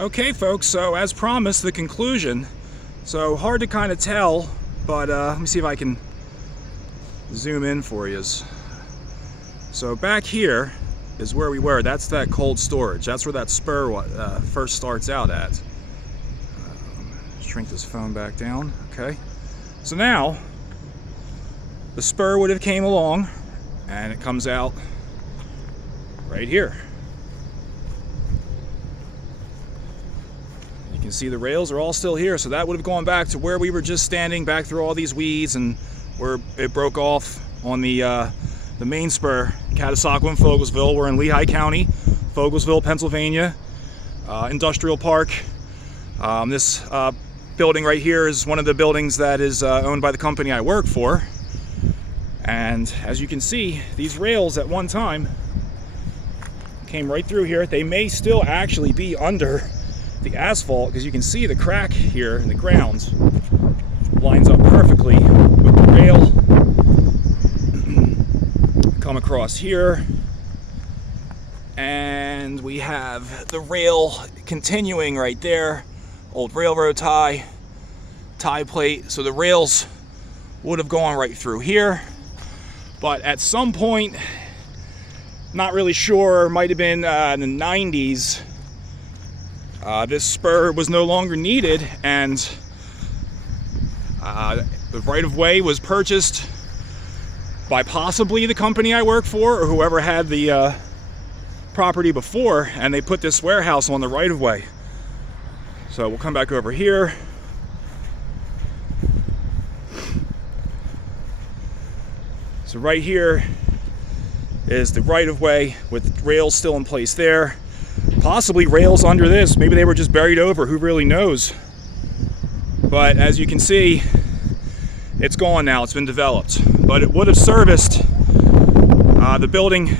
Okay folks, so as promised, the conclusion. So hard to kind of tell, but let me see if I can zoom in for you. So back here is where we were. That's that cold storage. That's where that spur first starts out at. Shrink this phone back down. Okay. So now the spur would have came along and it comes out right here. You can see the rails are all still here, so that would have gone back to where we were just standing, back through all these weeds and where it broke off on the main spur, Catasauqua and Foglesville. We're in Lehigh County, Foglesville, Pennsylvania, industrial park. This building right here is one of the buildings that is owned by the company I work for. And as you can see, these rails at one time came right through here. They may still actually be under the asphalt because you can see the crack here in the ground lines up perfectly with the rail. Come across here and we have the rail continuing right there. Old railroad tie plate. So the rails would have gone right through here, but at some point, not really sure, might have been in the 90s, this spur was no longer needed, and the right-of-way was purchased by possibly the company I work for or whoever had the property before, and they put this warehouse on the right-of-way. So we'll come back over here. So right here is the right-of-way with rails still in place there. Possibly rails under this. Maybe they were just buried over. Who really knows? But as you can see, it's gone now. It's been developed. But it would have serviced the building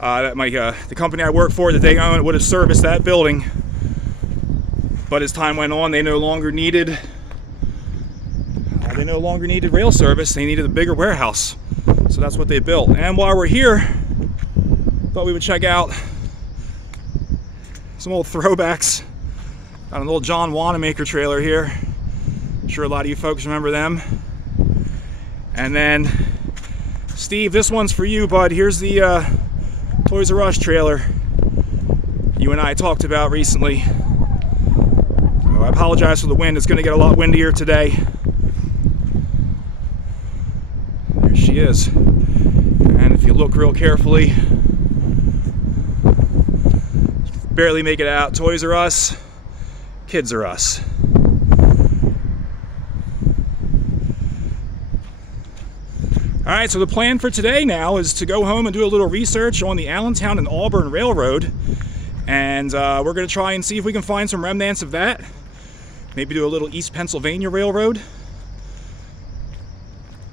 that the company I work for that they own. It would have serviced that building. But as time went on, they no longer needed rail service. They needed a bigger warehouse. So that's what they built. And while we're here, thought we would check out some old throwbacks. Got an old John Wanamaker trailer here. I'm sure a lot of you folks remember them. And then, Steve, this one's for you, bud. Here's the Toys R Us trailer you and I talked about recently. So I apologize for the wind. It's going to get a lot windier today. There she is. And if you look real carefully, barely make it out. Toys R Us, Kids R Us. Alright, so the plan for today now is to go home and do a little research on the Allentown and Auburn Railroad. And we're going to try and see if we can find some remnants of that. Maybe do a little East Pennsylvania Railroad. A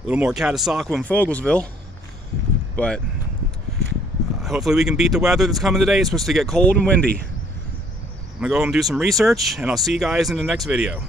little more Catasauqua and Foglesville. But hopefully we can beat the weather that's coming today. It's supposed to get cold and windy. I'm going to go home and do some research, and I'll see you guys in the next video.